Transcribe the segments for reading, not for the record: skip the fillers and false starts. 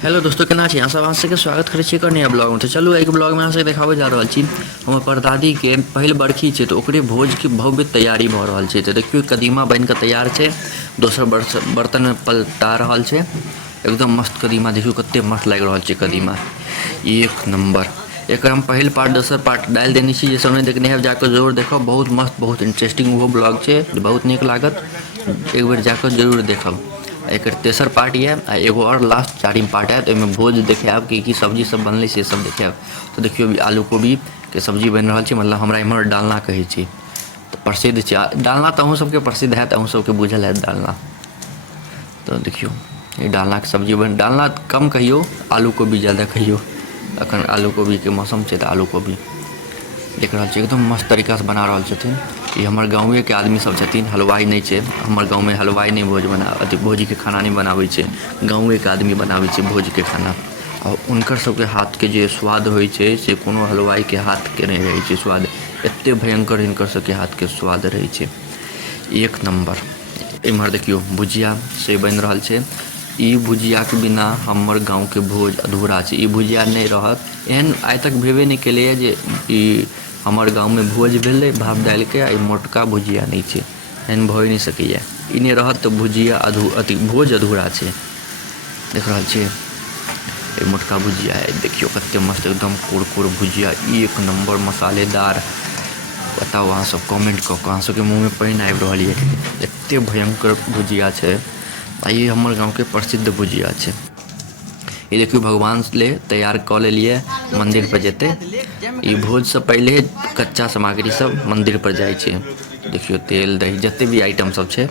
Hello दोस्तों, केना छी अहाँ सब? अहाँ सबके स्वागत करै छी एक नया ब्लॉग में। तो चलू एक ब्लॉग में अहाँ सबके देखाबे जा रहल छी हमर परदादी के पहिल बरखी छै, तो ओकरे भोज के भव्य तैयारी भ रहल छै। तो देखियो कदीमा बन के तैयार छै, दोसर बर्तन में पलटा रहल छै। एकदम मस्त कदीमा, देखियो कते मस्त लाग रहल छै कदीमा, एक नंबर। एक हम पहिल पार्ट दोसर पार्ट डाल देने छी, जे सब नहीं देखने हैं जाकर जरूर देखो। बहुत मस्त, बहुत इंटरेस्टिंग वो ब्लॉग छै, बहुत नीक लागत, एक बेर जाकर जरूर देखब। एक तेसर पार्ट ये आ एगो और लास्ट चारिम पार्ट है, तो में भोज देखाब कि सब्जी सब बनलै से सब देखाब। तो देखियो अभी आलू कोबी के सब्जी बन रहा है, मतलब हमरा इम्हर डालना कहे छी, तो प्रसिद्ध छै डालना। तो अहूँ सबके प्रसिद्ध है, अहूँ सबके बुझल है डालना। तो देखियो ये डालना के सब्जी बन, डालना कम कहियो, आलू कोबी ज़्यादा कहियो। अखन आलू कोबी के मौसम छै, तो आलू कोबी देख रहा छी एकदम मस्त तरीका से बना रहा छथिन। ये हमर गाँवे के आदमी सब छथिन, हलवाई नहीं छै। हमर गाँव में हलवाई नहीं भोज बना अथी भोजी के खाना नहीं बनाबै छै, गाँवे के आदमी बनाबै छै भोज के खाना। और उनकर सबके हाथ के जे स्वाद होइ छै से कोनो हलवाई के हाथ के नहीं रहे छै स्वाद। एते भयंकर हिनकर सबके हाथ के स्वाद रहे छै, एक नंबर। इम्हर देखियो भुजिया से बन रहा छै। ई भुजिया के बिना हमर गाँव के भोज अधूरा छै। ई भुजिया नहीं रहत एहन आइ तक भेबे नहीं केले जे ई हमर गाँव में भोज भेलै भात दालि के, आ मोटका भुजिया नहीं छै, एहन भऽ नहीं सकैए। ई नहीं रहत तो भुजिया अथी भोज अधूरा छै। देख रहा छियै मोटका भुजिया है, देखियो कते मस्त एकदम कुरकुर भुजिया, एक नंबर मसालेदार। बताओ अहाँ सब कमेंट कऽ के, अहाँ सबके मुँह में पानि आबि रहल ये, एते भयंकर भुजिया छै। आ ये हमर गाँव के प्रसिद्ध भुजिया छै। ये देखियो भगवान ले तैयार कऽ लेलिए, मंदिर पर जेते। ई भोज से पहले कच्चा सामग्री सब मंदिर पर जाय छै। देखियो तेल दही जते भी आइटम सब छै,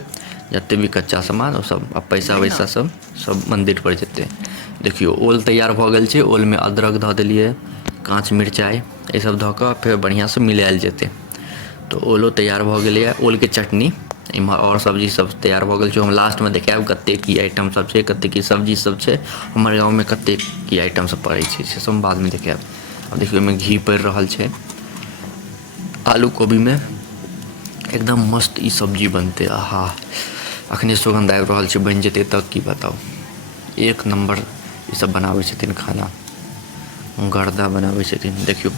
जते भी कच्चा सामान ओ सब, आ पैसा वैसा सब मंदिर पर जेते। देखियो ओल तैयार भऽ गेल छै, ओल में अदरक धऽ देलिए, काँच मिरचाई ये सब धऽ कऽ फेर बढ़िया से मिलायल जेते। तो ओलो तैयार भऽ गेलै, ओल के चटनी इम्हर और सब्जी सब तैयार भऽ गेल छै। हम लास्ट में देखाब कते की आइटम सब छै, कते की सब्जी सब छै, हमर गाँव में कते की आइटम सब पड़ै छै से सब बाद में देखाब। अब देखियो में घी पड़ रहल छै, आलू कोबी में एकदम मस्त ई सब्जी बनते। आहा अखने सुगंध आबि रहल छै, बन जेते तक की बताओ, एक नंबर ई सब बनाबै छथिन खाना, गर्दा बनाबै छथिन। देखियो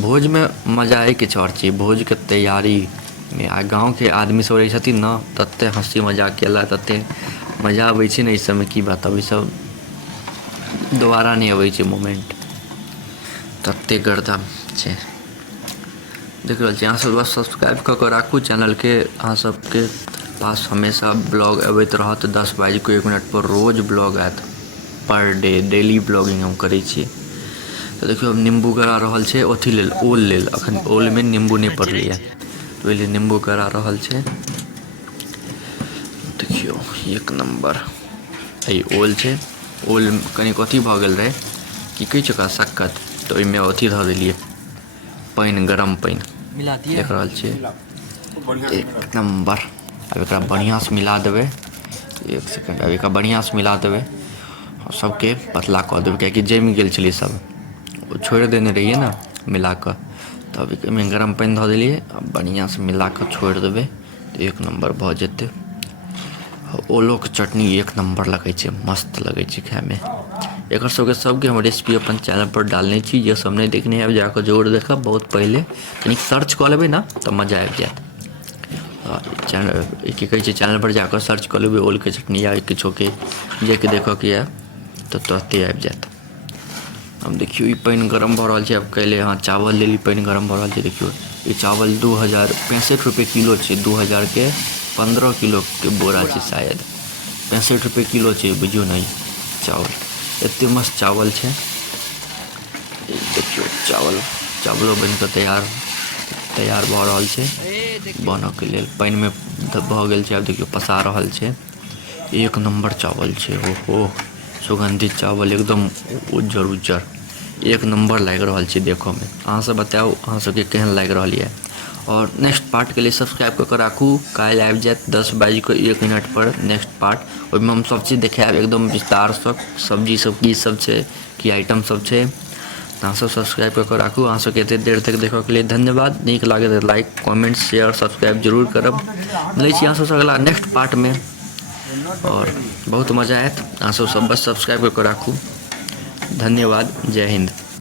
भोज में मजा है किछु और छै, भोज के तैयारी में आ गाँव के आदमी सब रहे छथिन न, तते हंसी मजाक केला, तते मजा आबै छै न ई सब में की बताओ। ई सब दोबारा नहीं अबै छै मोमेंट, तते गर्दा छै। देख रहल छी अहाँ सब बस सब्सक्राइब कऽ के राखू चैनल के। अहाँ सबके पास हमेशा ब्लॉग अबैत रहत, 10:01 पर रोज ब्लॉग आयत, पर डे डेली ब्लॉगिंग हम करै छी। तो देखियो अब नींबू गड़ा रहल छै, अथी लेल ओल लेल, अखन ओल में नींबू नहीं पड़लै, तो ओहि नींबू गड़ा रहल छै। देखियो एक नंबर ई ओल छै। ओल कनी कथी भऽ गेल रहे की कहै छै ओकरा शक्कत, तो ओहिमे अथी धऽ देलिए पानि, गरम पानि। देख रहल छियै एक नंबर। अब एकरा बढ़िया से मिला देबै, एक सेकंड, अब एकरा बढ़िया से मिला देबै और सबके पतला कऽ देबै, कियाकि जमि गेल छलै सब, छोड़ि देने रहिए ना मिला कऽ। तब एहिमे गरम पानि धऽ देलिए, अब बढ़िया से मिला कऽ छोड़ि देबै तो एक नंबर भऽ जेतै। ओलो के चटनी एक नंबर लगे छै, मस्त लगे छै खाय में। एक सबके हम रेसिपी अपन चैनल पर डालने छी, जे सब नहीं देखने हैं जाकर जरूर देखब। बहुत पहले कनी सर्च कऽ लेबै ना तो मजा आबि जायत। चैनल की कहै छै चैनल पर जाकर सर्च कऽ लेबै ओल के चटनी या किछो के जे के देखऽ के यऽ तो तुरंते आबि जायत। अब देखियो ई पानि गरम भऽ रहल छै। अब कैले हाँ चावल लेल पानि गरम भऽ रहल छै। देखियो ई चावल 2065 रुपये किलो छै, 2000 के 15 किलो के बोरा छै, शायद 65 रुपये किलो छै, बुझियो नहीं चावल एते मस्त चावल छै। देखियो चावलो बन कऽ तैयार भऽ रहल छै बनऽ के लेल, पानि में भऽ गेल छै। अब देखियो पसा रहल छै, एक नंबर चावल छै। ओहो सुगंधित चावल एकदम उज्जर एक नंबर लागि रहल छै देखो में। अहाँ सब बताओ अहाँ सबके केहन लागि रहल ये। और नेक्स्ट पार्ट के लिए सब्सक्राइब करके राखू, काल्हि आबि जायत 10:01 पर नेक्स्ट पार्ट। ओहिमे हम सब चीज देखायब एकदम विस्तार से, सब्जी सब की सब छै, की आइटम सब छै। अहाँ सब सब्सक्राइब करके राखू। अहाँ सबके एते देर तक देखऽ के लिए धन्यवाद। नीक लागे तो लाइक कमेंट शेयर सब्सक्राइब जरूर करब। मिलै छी अहाँ सबसँ अगला नेक्स्ट पार्ट में, और बहुत मजा आयत। अहाँ सब बस सब्सक्राइब करके राखू। धन्यवाद। जय हिंद।